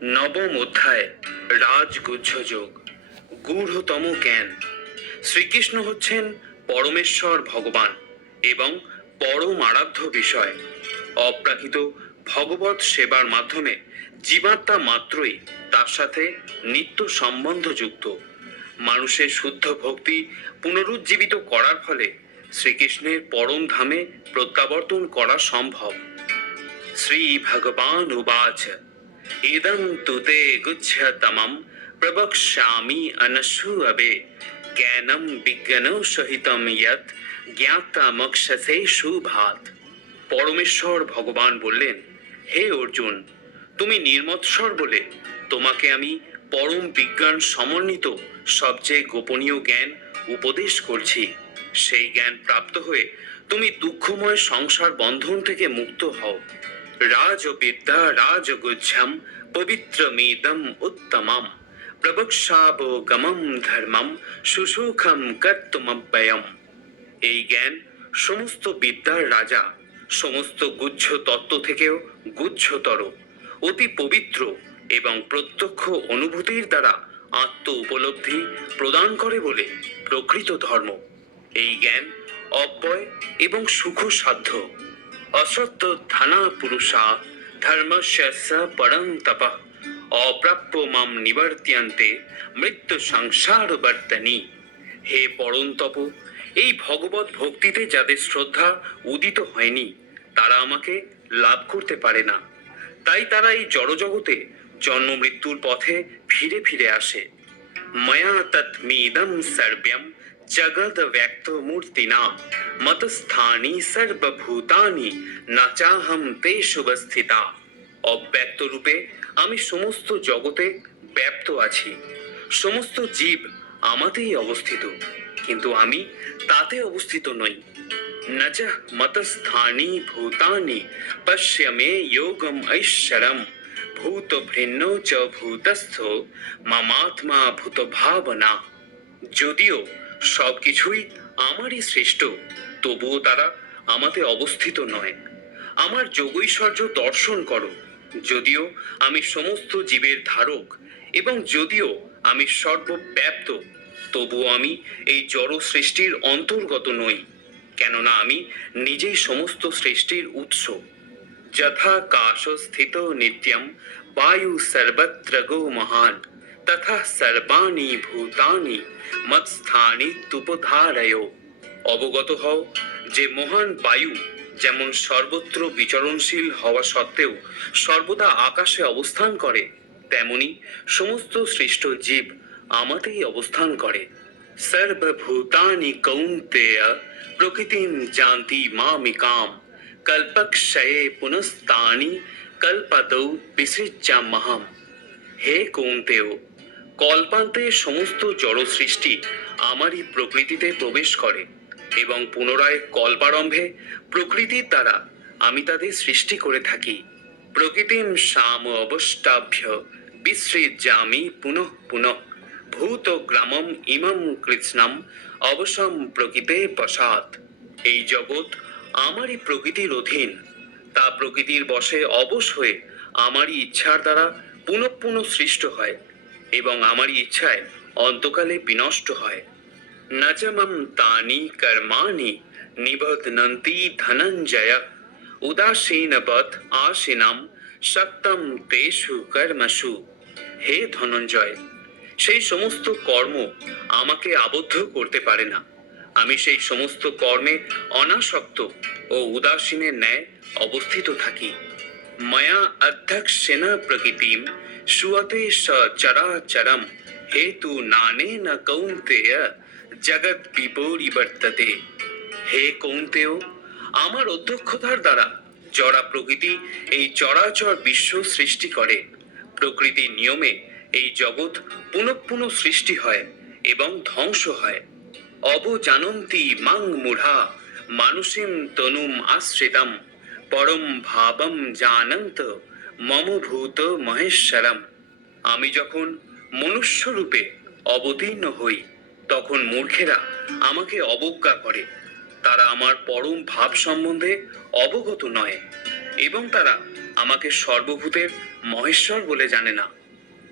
নবম অধ্যায় রাজগুচ্ছযোগ গূঢ়তম জ্ঞান। শ্রীকৃষ্ণ হচ্ছেন পরমেশ্বর ভগবান এবং পরম আরাধ্য বিষয়। অপ্রাকৃত ভগবত সেবার মাধ্যমে জীবাত্মা মাত্রই তার সাথে নিত্য সম্বন্ধযুক্ত মানুষের শুদ্ধ ভক্তি পুনরুজ্জীবিত করার ফলে শ্রীকৃষ্ণের পরম ধামে প্রত্যাবর্তন করা সম্ভব। শ্রী ভগবান উবাচ। ইদং তু তে গুচ্ছতমম প্রবক্ষ্যামি অনশূয়বে জ্ঞানম বিজ্ঞান সহিতম যৎ জ্ঞাতা মক্ষসে শুভাত পরমেশ্বর ভগবান বললেন হে অর্জুন তুমি নির্মৎসর বলে তোমাকে আমি পরম বিজ্ঞান সমন্বিত সবচেয়ে গোপনীয় জ্ঞান উপদেশ করছি। সেই জ্ঞান প্রাপ্ত হয়ে তুমি দুঃখময় সংসার বন্ধন থেকে মুক্ত হও। রাজবিদ্যা রাজগুজ্জম পবিত্রমেদম উত্তমম প্রবক্ষাবগমম ধর্মম সুসুখম কর্তুমব্যয়ম এই জ্ঞান সমস্ত বিদ্যার রাজা, সমস্ত গুচ্ছ তত্ত্ব থেকেও গুচ্ছতর, অতি পবিত্র এবং প্রত্যক্ষ অনুভূতির দ্বারা আত্ম উপলব্ধি প্রদান করে বলে প্রকৃত ধর্ম। এই জ্ঞান অব্যয় এবং সুখ সাধ্য অসত্য ধানা পুরুষা ধর্মস্য পরম তপ অপ্রাপ্য মাম নিবর্ত্যন্তে মৃত্যু সংসার বর্তনী হে পরম তপ এই ভগবত ভক্তিতে যাদের শ্রদ্ধা উদিত হয়নি, তারা আমাকে লাভ করতে পারে না। তাই তারা এই জড়জগতে জন্ম মৃত্যুর পথে ফিরে ফিরে আসে। ময়া তৎমিদম সর্ব্যম। জগদ ব্যক্ত মূর্তিনা মতস্থানি সর্বভূতানি না চাহম তে শুভস্থিতা অব্যক্ত রূপে আমি সমস্ত জগতে ব্যপ্ত আছি সমস্ত জীব আমাতেই অবস্থিত কিন্তু আমি তাতে অবস্থিত নই न च मतस्थानि भूतानि पश्य मे योगम् ऐश्वरम् ভূতভৃন্ন চ ভূতস্থ মামাত্মা ভূত ভাবনা যদিও সবকিছুই আমারই শ্রেষ্ঠ, তবুও তারা আমাতে অবস্থিত নয়। আমার যোগৈশ্বর্য দর্শন করো, যদিও আমি সমস্ত জীবের ধারক, এবং যদিও আমি সর্বব্যাপ্ত, তবুও আমি এই জড় সৃষ্টির অন্তর্গত নই, কেননা আমি নিজেই সমস্ত সৃষ্টির উৎস। যথা কাশ স্থিত নিত্যম, বায়ু সর্বত্র গো মহান। তথা সর্বাণি ভূতানি মৎস্থানি তুপধারয় অবগত হও যে মহান বায়ু যেমন সর্বত্র বিচরণশীল হওয়া সত্ত্বেও সর্বদা আকাশে অবস্থান করে, তেমনি সমস্ত সৃষ্ট জীব আমাতেই অবস্থান করে। সর্বভূতানি কৌন্তেয় প্রকৃতিম জানতি মামিকাম, কল্পক্ষয়ে পুনস্তানি কল্পদৌ বিসৃজ্যামহম হে কৌন্তেয় কল্পান্তে সমস্ত জড় সৃষ্টি আমারই প্রকৃতিতে প্রবেশ করে এবং পুনরায় কল্পারম্ভে প্রকৃতির দ্বারা আমি তাদের সৃষ্টি করে থাকি। প্রকৃতিম শাম অবষ্টাভ্য বিসৃজ্যামি পুনঃ পুনঃ ভূত গ্রামম ইমম কৃষ্ণম অবসম প্রকৃতে পশাত এই জগৎ আমারই প্রকৃতির অধীন। তা প্রকৃতির বশে অবশ হয়ে আমারই ইচ্ছার দ্বারা পুনঃ পুনঃ সৃষ্ট হয়। এবং আমারই ইচ্ছায় অন্তকালে বিনষ্ট হয়। নচমম তানি কর্মাণি নিবধ্নন্তি ধনঞ্জয়। উদাসীনবৎ আশিনাম সক্তম তেষু কর্মসু। হে ধনঞ্জয়, সেই সমস্ত কর্ম আমাকে আবদ্ধ করতে পারে না। আমি সেই সমস্ত কর্মে অনাসক্ত ও উদাসীনের ন্যায় অবস্থিত থাকি। ময়া অধ্যক্ষেন প্রকৃতিম চরাচরম। হেতু নানে ন কৌন্তেয়, জগৎ বিপরিবর্ততে হে কৌন্তেয়, আমার অধ্যক্ষতার দ্বারা জড়া প্রকৃতি এই চরাচর বিশ্ব সৃষ্টি করে। প্রকৃতির নিয়মে এই জগৎ পুনঃ পুনঃ সৃষ্টি হয় এবং ধ্বংস হয়। অবজানন্তি মাং মূঢ়া, মানুষিম তনুম আশ্রিতম, পরম ভাবম জানন্ত। মম ভূত মহেশ্বরম আমি যখন মনুষ্য রূপে অবতীর্ণ হই, তখন মূর্খেরা আমাকে অবজ্ঞা করে। তারা আমার পরম ভাব সম্বন্ধে অবগত নয় এবং তারা আমাকে সর্বভূতের মহেশ্বর বলে জানে না।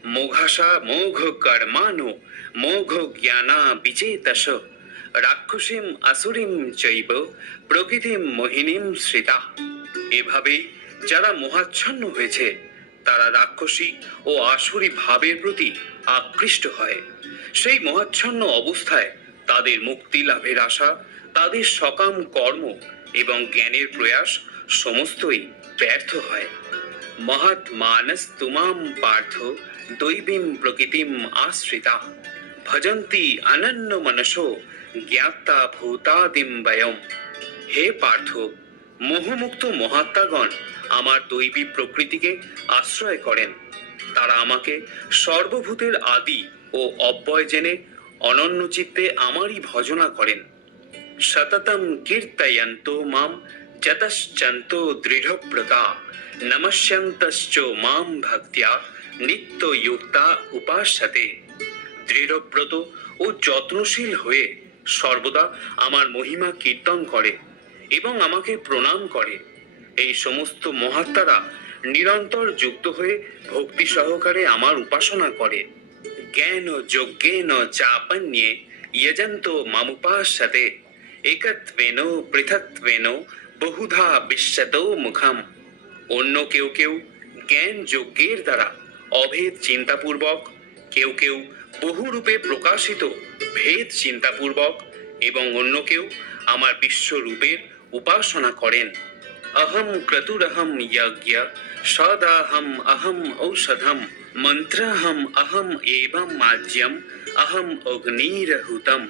মোঘাসা মোঘ কর্মানো মোঘ জ্ঞানা বিচেতস রাক্ষসীম আসুরিম চৈব প্রকৃতিম মোহিনীম শ্রিতা। এভাবেই যারা মোহাচ্ছন্ন হয়েছে, তারা রাক্ষসী ও আসুরি ভাবের প্রতি আকৃষ্ট হয়। সেই মোহাচ্ছন্ন অবস্থায় তাদের মুক্তি লাভের আশা, তাদের সকাম কর্ম এবং জ্ঞানের প্রয়াস সমস্তই ব্যর্থ হয়। মহৎ মানস তুমাম পার্থ দৈবীম প্রকৃতিম আশ্রিতা। ভজন্তি অনন্য মনসো জ্ঞাতা ভূতাদিম বয়ম হে পার্থ, মোহমুক্ত মহাত্মাগণ আমার দৈবী প্রকৃতিকে আশ্রয় করেন। তারা আমাকে সর্বভূতের আদি ও অব্যয় জেনে অনন্য চিত্তে আমারই ভজনা করেন। সততম কীর্তয়ন্ত মাম যতশ্চন্ত দৃঢ়ব্রতা নমস্যন্তশ্চ মাম ভক্ত্যা নিত্যযুক্তা উপাস্যতে দৃঢ়ব্রত ও যত্নশীল হয়ে সর্বদা আমার মহিমা কীর্তন করে এবং আমাকে প্রণাম করে। এই সমস্ত মহাত্মারা নিরন্তর যুক্ত হয়ে ভক্তি সহকারে আমার উপাসনা করে। জ্ঞান যজ্ঞেন চাপন্যে যজন্ত মামুপাস্যতে একত্বেন পৃথত্বেন বহুধা বিশ্বত মুখাম। অন্য কেউ কেউ জ্ঞান যজ্ঞের দ্বারা অভেদ চিন্তাপূর্বক, কেউ কেউ বহুরূপে প্রকাশিত ভেদ চিন্তাপূর্বক এবং অন্য কেউ আমার বিশ্বরূপের উপাসনা করেন। অহম ক্রতুরহম যজ্ঞ সদাহম অহম ঔষধম মন্ত্রহম অহম এবং মাজ্যম অহম অগ্নিরহুতম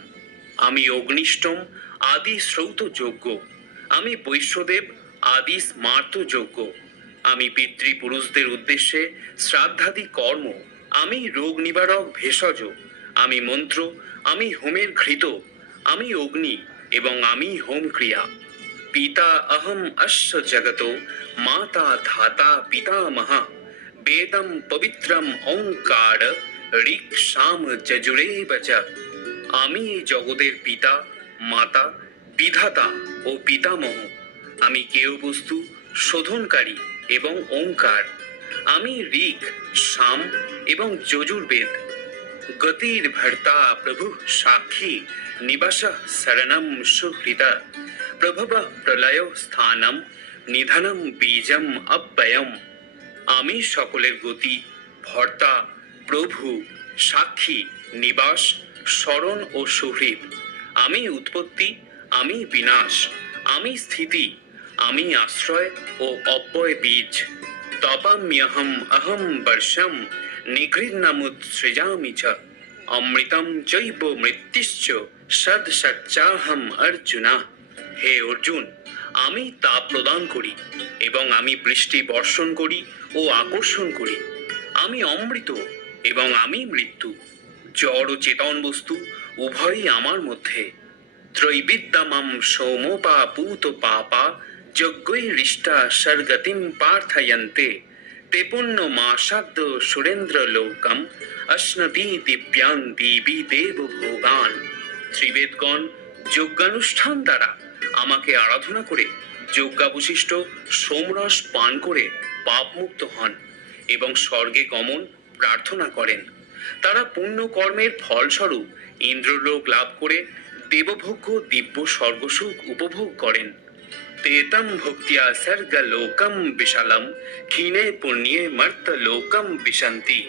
আমি অগ্নিষ্টম, আদি শ্রৌত যোগ্য। আমি বৈশ্যদেব আদি স্মার্ত যোগ্য। আমি পিতৃপুরুষদের উদ্দেশ্যে শ্রাদ্ধাদি কর্ম। আমি রোগ নিবারক ভেষজ। আমি মন্ত্র। আমি হোমের ঘৃত। আমি অগ্নি এবং আমি হোম ক্রিয়া। পিতা অহম অশ্ব জগত মাতা ধাতা পিতামহা বেদম পবিত্রম ওঙ্কার ঋক শাম যজুরেব চ আমি এই জগতের পিতা মাতা বিধাতা ও পিতামহ আমি কেউ বস্তু শোধনকারী এবং ওঙ্কার আমি ঋক শাম এবং যজুর্বেদ গতির ভর্তা প্রভু সাক্ষী নিবাস শরণম সুহৃদ প্রভব প্রলয় স্থানম নিধনম বীজম অব্যয়ম আমি সকলের গতি, ভর্তা, প্রভু, সাক্ষী, নিবাস, স্মরণ ও সুহৃদ। আমি উৎপত্তি, আমি বিনাশ, আমি স্থিতি, আমি আশ্রয় ও অব্যয় বীজ। তপাম্যহম অহম বর্ষম নিগৃহ্ণমুৎসৃজামি চ। অমৃতম চৈব মৃত্যুশ্চ সদ সচ্চাহম অর্জুনা। হে অর্জুন, আমি তাপ প্রদান করি এবং আমি বৃষ্টি বর্ষণ করি ও আকর্ষণ করি। আমি অমৃত এবং আমি মৃত্যু। জড় ও চেতন বস্তু উভয়ই আমার মধ্যে। ত্রৈবিদ্যমম সোমোপা পূত পাপা যজ্ঞৈরিষ্টা স্বর্গতিম পার্থয়ন্তে। ते পুণ্যমাসাদ্য সুরেন্দ্র লোকম অশ্নতি দিব্যাং দেবী দেব ভোগান ত্রিবেদগণ যজ্ঞানুষ্ঠান দ্বারা আমাকে আরাধনা করে যজ্ঞাবশিষ্ট সোমরস পান করে পাপমুক্ত হন এবং স্বর্গে গমন প্রার্থনা করেন। তারা পুণ্য কর্মের ফলস্বরূপ ইন্দ্রলোক লাভ করে দেবভোগ্য দিব্য স্বর্গসুখ উপভোগ করেন। তেতম ভক্তিয়া স্বর্গলোকম বিশালম, ক্ষীণে পুণ্যে মর্তলোকম বিশন্তি।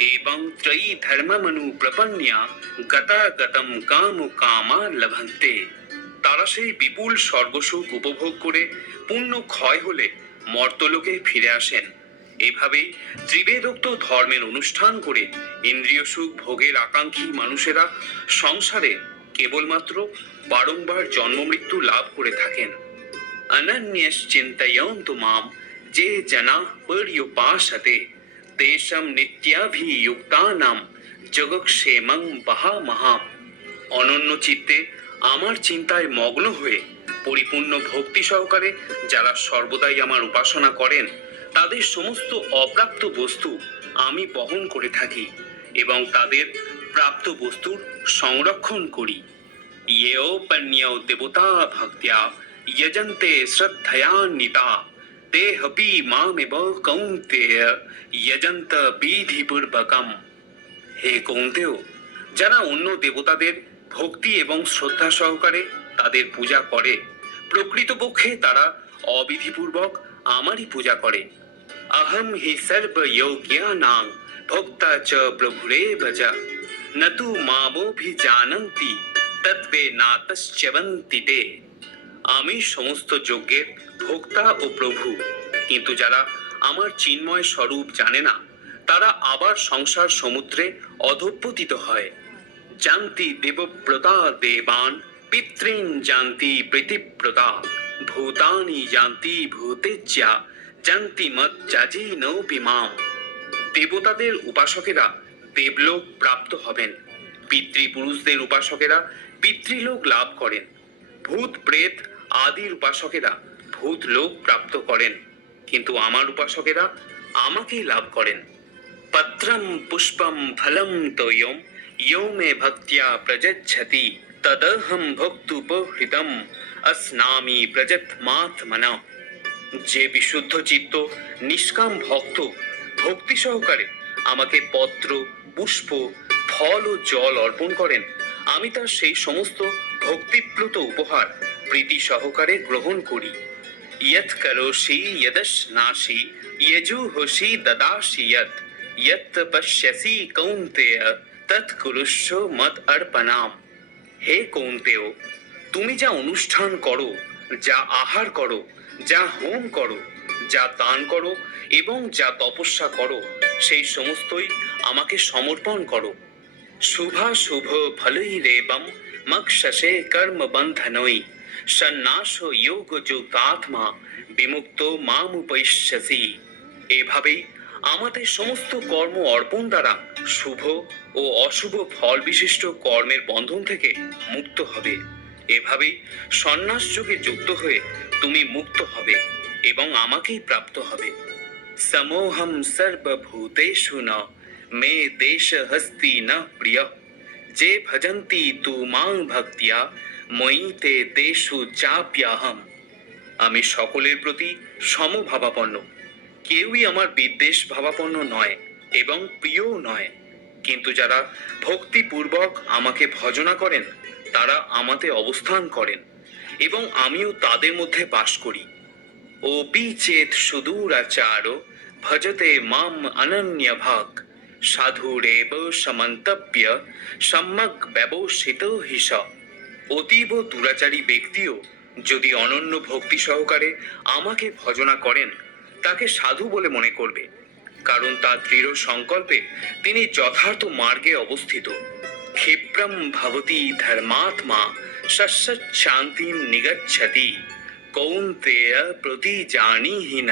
এবং ত্রয়ী ধর্মমনু প্রপন্যা গতাগতম কাম কামা লভন্তে। তারা সেই বিপুল স্বর্গসুখ উপভোগ করে পুণ্য ক্ষয় হলে মর্তলোকে ফিরে আসেন। এভাবেই ত্রিবেদোক্ত ধর্মের অনুষ্ঠান করে ইন্দ্রিয় সুখ ভোগের আকাঙ্ক্ষী মানুষেরা সংসারে কেবলমাত্র বারংবার জন্ম মৃত্যু লাভ করে থাকেন। অনন্যশ্চিন্তয়ন্তু মাম, যে জনা পর্যুপাসতে, তেষাম নিত্যাভিযুক্তানাম যোগক্ষেমং বহামহাম অনন্য চিত্তে আমার চিন্তায় মগ্ন হয়ে পরিপূর্ণ ভক্তি সহকারে যারা সর্বদাই আমার উপাসনা করেন, তাদের সমস্ত অপ্রাপ্ত বস্তু আমি বহন করে থাকি এবং তাদের প্রাপ্ত বস্তুর সংরক্ষণ করি। ইয়েও পণ্যও দেবতা ভক্তিয়া यजन्ते তে হপি हपि मामेव কৌন্তেয় यजन्त বিধিপূর্বকম। হে কৌন্তেয়, যারা অন্য দেবতাদের ভক্তি এবং শ্রদ্ধা সহকারে তাদের পূজা করে। প্রকৃতপক্ষে তারা অবিধিপূর্বক আমারই পূজা করে। আহম হি সর্ব যোগ্যানাং ভক্তা চ প্রভুরে বজা নতু মাবোভি জানন্তি, তত্ত্বে নাতশ্চবন্তি তে। আমি সমস্ত যজ্ঞের ভোক্তা ও প্রভু। কিন্তু যারা আমার চিন্ময় স্বরূপ জানে না, তারা আবার সংসার সমুদ্রে অধঃপতিত হয়। জানতি দেবব্রতা দেবান পিতৃন জানতি প্রীতিব্রতা, ভূতানি জানতি ভূতেজ্যা জানতি মজ্জাজি নৌপিমাম দেবতাদের উপাসকেরা দেবলোক প্রাপ্ত হবেন। পিতৃপুরুষদের উপাসকেরা পিতৃলোক লাভ করেন। ভূত প্রেত আদির উপাসকেরা ভূত লোক প্রাপ্ত করেন। কিন্তু আমার উপাসকেরা আমাকেই লাভ করেন। পত্রম পুষ্পম ফলম তোয়ম यौमे भक्त्या प्रजच्छति তদহম ভক্তুপহৃতম অস্নামি প্রজত্মাত্মনা যে বিশুদ্ধ চিত্ত নিষ্কাম ভক্ত ভক্তি সহকারে আমাকে পত্র, পুষ্প, ফল ও জল অর্পণ করেন। আমি তার সেই সমস্ত ভক্তিপ্লুত উপহার প্রীতি সহকারে গ্রহণ করি। ইয়ৎ করোষি ইয়দশ্নাসি ইয়জুহসি দদাসি ইয়ৎ ইয়ৎ পশ্যসি কৌন্তেয়। তৎ কুরুষ্য মত অর্পণাম। হে কৌন্তেয়, তুমি যা অনুষ্ঠান করো, যা আহার করো, যা হোম করো, যা দান করো এবং যা তপস্যা করো, সেই সমস্তই আমাকে সমর্পণ করো। শুভা শুভ ফলই রেবম মক্ষসে কর্ম বন্ধনই সন্ন্যাস যোগ যুক্তাত্মা বিমুক্ত মামুপৈষ্যসি। এভাবেই আমাদের সমস্ত কর্ম অর্পণ দ্বারা শুভ ও অশুভ ফল বিশিষ্ট কর্মের বন্ধন থেকে মুক্ত হবে। এভাবেই সন্ন্যাস যোগে যুক্ত হয়ে তুমি মুক্ত হবে এবং আমাকেই প্রাপ্ত হবে। সমোহম সর্বভূতেষু ন, মে দেশ হস্তি ন প্রিয়। যে ভজন্তি তু মাং ভক্তিয়া মই তে দেশু চাপ্যাহম। আমি সকলের প্রতি সমভাবাপন্ন। কেউই আমার বিদ্বেষ ভাবাপন্ন নয় এবং প্রিয়ও নয়। কিন্তু যারা ভক্তিপূর্বক আমাকে ভজনা করেন, তারা আমাতে অবস্থান করেন এবং আমিও তাদের মধ্যে বাস করি। ওপি চেত সুদূরাচার, ভজতে মাম অনন্য ভাগ সাধুরেব সমন্তব্য সম্যক ব্যবসিত হিস। অতীব দুরাচারী ব্যক্তিও যদি অনন্য ভক্তি সহকারে আমাকে ভজনা করেন তাকে সাধু বলে মনে করবে, কারণ তার দৃঢ় সংকল্পে তিনি যথার্থ মার্গে অবস্থিত। ক্ষিপ্রম ভবতি ধর্মাত্মা শান্তিম নিগচ্ছতি, কৌন্তেয় প্রতি জানিহীন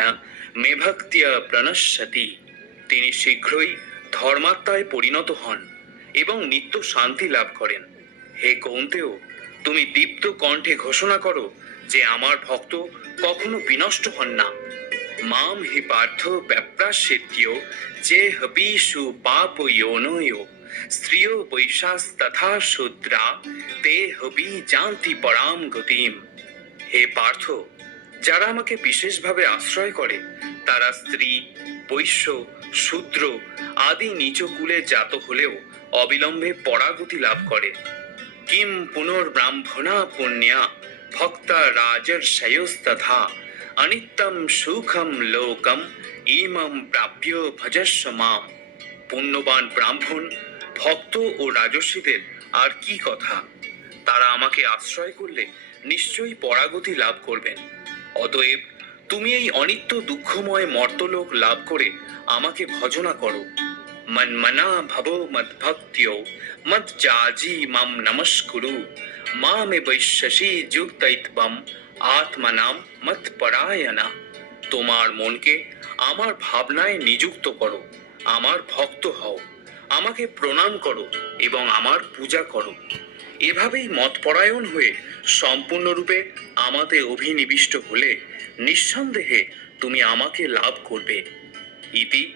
মে ভক্তিয়া প্রণশ্যতি। তিনি শীঘ্রই ধর্মাত্মায় পরিণত হন এবং নিত্য শান্তি লাভ করেন। হে কৌন্তেয়, তুমি দীপ্ত কণ্ঠে ঘোষণা করো যে আমার ভক্ত কখনো বিনষ্ট হন না। মাম হি পার্থ ব্যাপ্রাশ্চিত্য যে হবিষু পাপ যোনয় স্ত্রিয় বৈশাস তথা শূদ্রা, তে হবি জানতি পরাম গতিম। হে পার্থ, যারা আমাকে বিশেষভাবে আশ্রয় করে, তারা স্ত্রী, বৈশ্য, শূদ্র আদি নিচ কুলে জাত হলেও অবিলম্বে পরাগতি লাভ করে। কিম পুনর্ব্রাহ্মণা পুণ্যা, ভক্তা রাজর্ষয়োস্তথা। অনিত্যম সুখম লোকম ইমম প্রাপ্য ভজস্ব মাম পুণ্যবান ব্রাহ্মণ ভক্ত ও রাজস্বীদের আর কি কথা? তারা আমাকে আশ্রয় করলে নিশ্চয়ই পরাগতি লাভ করবেন। অতএব তুমি এই অনিত্য দুঃখময় মর্তলোক লাভ করে আমাকে ভজনা করো। মন্মনা ভব মদ মদ্ভক্ত্য মদ জাজি মাম নমস্কুরু। মামে বৈশ্যসি যুক্তৈতবম আত্মনাম মত পরায়ণা। তোমার মনকে আমার ভাবনায় নিযুক্ত করো, আমার ভক্ত হও, আমাকে প্রণাম করো এবং আমার পূজা করো। এভাবেই মতপরায়ণ হয়ে সম্পূর্ণরূপে আমাতে অভিনিবিষ্ট হলে নিঃসন্দেহে তুমি আমাকে লাভ করবে। ইতি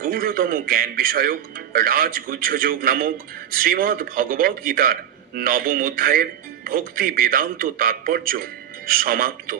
গূঢ়তম জ্ঞান বিষয়ক রাজগুচ্ছযোগ নামক শ্রীমদ্ ভগবদ্গীতার নবম অধ্যায়ের ভক্তি বেদান্ত তাৎপর্য। সমাপ্ত।